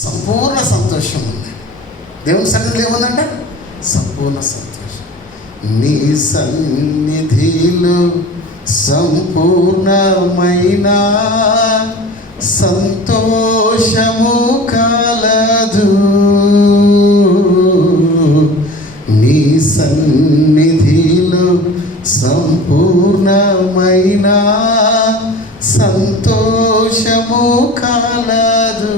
సంపూర్ణ సంతోషం ఉంది. దేవుని సన్నిధిలో ఏముందంటే సంపూర్ణ సంతోషం. నీ సన్నిధిలో సంపూర్ణమైన సంతోషము కలదు. నీ సన్నిధిలో సంపూర్ణమైన సంతోషము కలదు.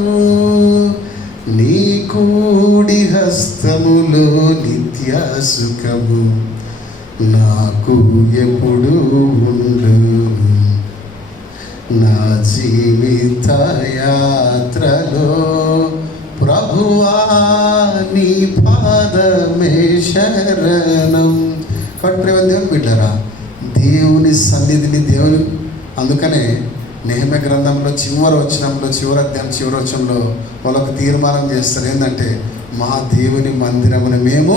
నీ కూడి హస్తములో నిత్య సుఖము నాకు ఎప్పుడు ఉండును. నా జీవిత యాత్రలో ప్రభువా నీ పాదమే శరణం. కాబట్టి దేవుని బిడ్డరా, దేవుని సన్నిధిని దేవుని అందుకనే నెహెమ్యా గ్రంథంలో చివరి అధ్యాయం చివరి వచనంలో వాళ్ళకు తీర్మానం చేస్తారు ఏంటంటే మా దేవుని మందిరమును మేము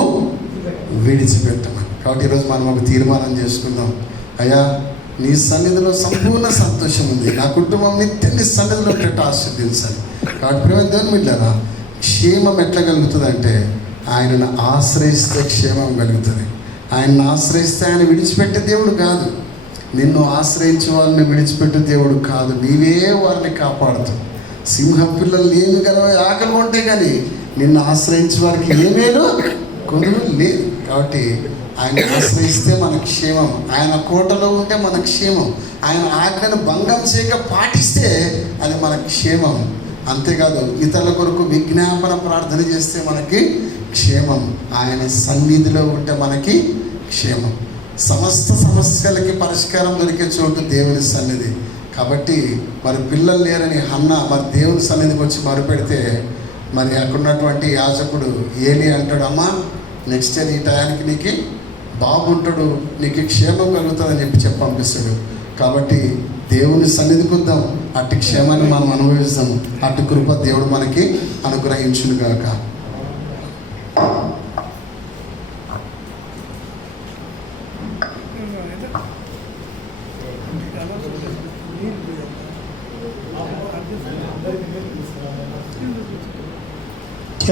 విడిచిపెట్టమని. కాబట్టి ఈరోజు మనం ఒక తీర్మానం చేసుకుందాం. అయ్యా, నీ సన్నిధిలో సంపూర్ణ సంతోషం ఉంది, నా కుటుంబం నిత్యం నీ సన్నిధిలో పెట్టి ఆశీర్వదించాలి. కాబట్టి ప్రేమ దేవుని బిడ్డరా, క్షేమం ఎట్లా కలుగుతుంది అంటే ఆయనను ఆశ్రయిస్తే క్షేమం కలుగుతుంది. ఆయనను ఆశ్రయిస్తే ఆయన విడిచిపెట్టే దేవుడు కాదు. నిన్ను ఆశ్రయించే వాళ్ళని విడిచిపెట్టే దేవుడు కాదు. నీవే వారిని కాపాడుతావు. సింహం పిల్లలు ఏమి గలవే ఆకలి ఉంటే కానీ నిన్ను ఆశ్రయించే వారికి ఏమేను కొనుగోలు లేదు. కాబట్టి ఆయన ఆశ్రయిస్తే మన క్షేమం, ఆయన కోటలో ఉంటే మన క్షేమం, ఆయన ఆజ్ఞను భంగం చేయక పాటిస్తే అది మన క్షేమం. అంతేకాదు ఇతరుల కొరకు విజ్ఞాపన ప్రార్థన చేస్తే మనకి క్షేమం, ఆయన సన్నిధిలో ఉంటే మనకి క్షేమం. సమస్త సమస్యలకి పరిష్కారం దొరికే చోటు దేవుని సన్నిధి. కాబట్టి మరి పిల్లలు లేరని హన్న మరి దేవుని సన్నిధికి వచ్చి మొరుపెడితే మరి అక్కడ ఉన్నటువంటి యాజకుడు ఏలి అంటాడు, అమ్మా నెక్స్ట్ ఇయర్ ఈ టయానికి నీకు బాగుంటాడు, నీకు క్షేమం కలుగుతుందని చెప్పి పంపిస్తాడు. కాబట్టి దేవుని సన్నిధికి వద్దాం, అట్టి క్షేమాన్ని మనం అనుభవిస్తాం. అట్టి కృప దేవుడు మనకి అనుగ్రహించునుగాక.